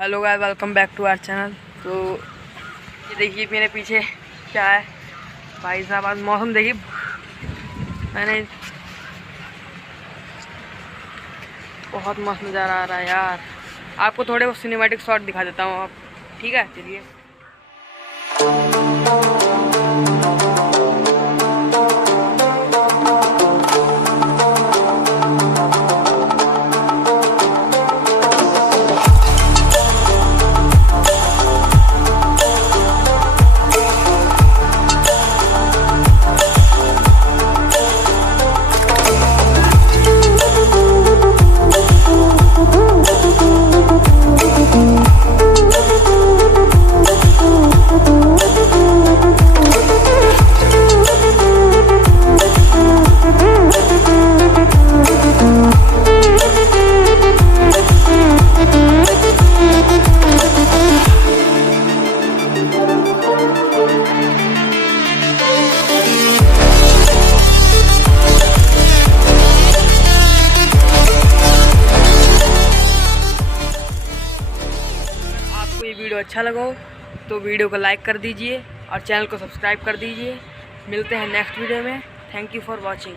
Hello guys, welcome back to our channel. तो ये देखिए मेरे पीछे क्या है भाई साहब। आज मौसम देखिए, मैंने बहुत मस्त नज़ारा आ रहा है यार। आपको थोड़े वो सिनेमैटिक शॉट दिखा देता हूँ आप, ठीक है? चलिए। आपको ये वीडियो अच्छा लगा हो तो वीडियो को लाइक कर दीजिए और चैनल को सब्सक्राइब कर दीजिए। मिलते हैं नेक्स्ट वीडियो में। Thank you for watching.